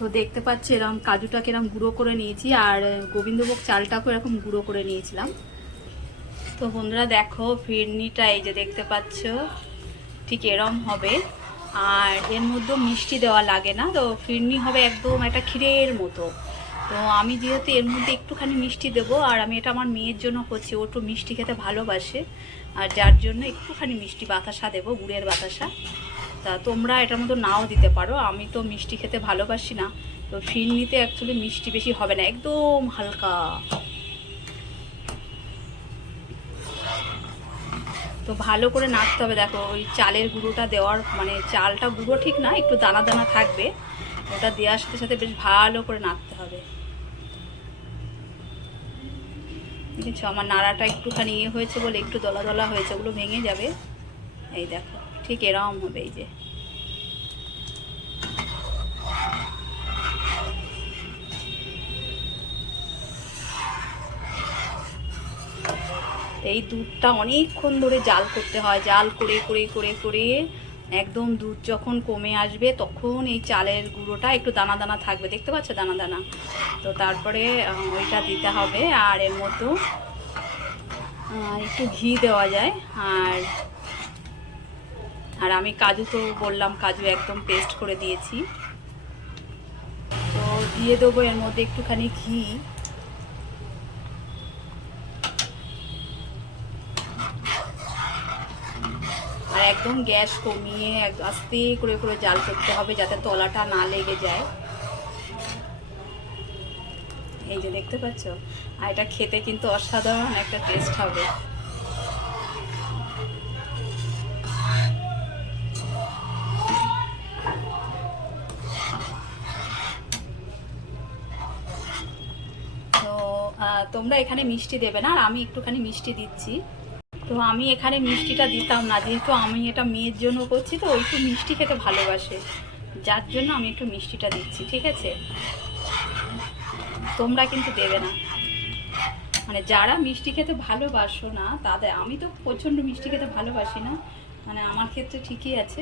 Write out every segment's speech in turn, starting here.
তো দেখতে পাচ্ছি এরকম কাজুটাকে এরকম গুঁড়ো করে নিয়েছি, আর গোবিন্দভোগ চালটাকেও এরকম গুঁড়ো করে নিয়েছিলাম। তো বন্ধুরা দেখো ফিরনিটা এই যে দেখতে পাচ্ছ ঠিক এরম হবে, আর এর মধ্যে মিষ্টি দেওয়া লাগে না। তো ফিরনি হবে একদম একটা ক্ষীরের মতো। তো আমি যেহেতু এর মধ্যে একটুখানি মিষ্টি দেবো, আর আমি এটা আমার মেয়ের জন্য করছি, ও একটু মিষ্টি খেতে ভালোবাসে, আর যার জন্য একটুখানি মিষ্টি বাতাসা দেবো, গুড়ের বাতাসা। তা তোমরা এটার মধ্যে নাও দিতে পারো, আমি তো মিষ্টি খেতে ভালোবাসি না। তো ফিরনিতে অ্যাকচুয়ালি মিষ্টি বেশি হবে না, একদম হালকা। তো ভালো করে নাড়তে হবে। দেখো ওই চালের গুঁড়োটা দেওয়ার মানে চালটা গুঁড়ো ঠিক না, একটু দানা দানা থাকবে, ওটা দেওয়ার সাথে সাথে বেশ ভালো করে নাড়তে হবে। বুঝেছো, আমার নাড়াটা একটুখানি ইয়ে হয়েছে বলে একটু দলা দলা হয়েছে, ওগুলো ভেঙে যাবে। এই দেখো ঠিক এরকম হবে। এই যে এই দুধটা অনেকক্ষণ ধরে জাল করতে হয়, জাল করে করে করে করে একদম দুধ যখন কমে আসবে তখন এই চালের গুঁড়োটা একটু দানা দানা থাকবে, দেখতে পাচ্ছ দানা দানা। তো তারপরে ওইটা দিতে হবে, আর এর মতো একটু ঘি দেওয়া যায়। আর আর আমি কাজু তো বললাম, কাজু একদম পেস্ট করে দিয়েছি। তো দিয়ে দেবো এর মধ্যে একটুখানি ঘি। আর একদম গ্যাস কমিয়ে আস্তে করে করে জাল করতে হবে যাতে তলাটা না লেগে যায়। এই যে দেখতে পাচ্ছ, আর এটা খেতে কিন্তু অসাধারণ একটা টেস্ট হবে। তো তোমরা এখানে মিষ্টি দেবে না, আর আমি একটুখানি মিষ্টি দিচ্ছি। তো আমি এখানে মিষ্টিটা দিতাম না, যেহেতু আমি এটা মেয়ের জন্য করছি, তো একটু মিষ্টি খেতে ভালোবাসে, যার জন্য আমি একটু মিষ্টিটা দিচ্ছি। ঠিক আছে, তোমরা কিন্তু দেবে না, মানে যারা মিষ্টি খেতে ভালোবাসো না তাদের। আমি তো প্রচণ্ড মিষ্টি খেতে ভালোবাসি না, মানে আমার ক্ষেত্রে ঠিকই আছে।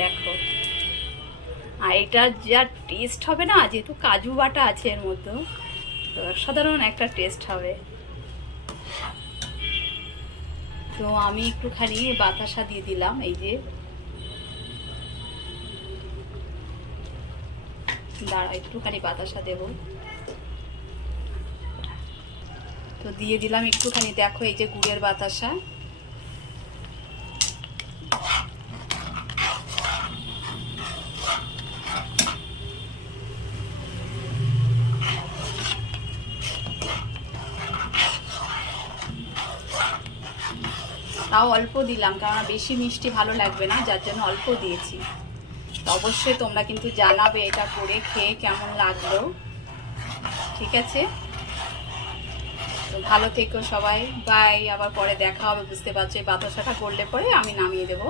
দেখো, আর এটা যা টেস্ট হবে না, যেহেতু কাজু বাটা আছে এর মধ্যে, তো সাধারণ একটা টেস্ট হবে। তো আমি একটুখানি বাতাসা দিয়ে দিলাম, এই যে দাঁড়া একটুখানি বাতাসা দেব। তো দিয়ে দিলাম একটুখানি, দেখো এই যে গুড়ের বাতাসা। তাও অল্প দিলাম, কারণ বেশি মিষ্টি ভালো লাগবে না, যার জন্য অল্প দিয়েছি। তো অবশ্যই তোমরা কিন্তু জানাবে এটা করে খেয়ে কেমন লাগলো। ঠিক আছে, তো ভালো থেকো সবাই, বাই। আবার পরে দেখা হবে, বুঝতে পারছো এই বাতাসাটা করলে পরে আমি নামিয়ে দেবো।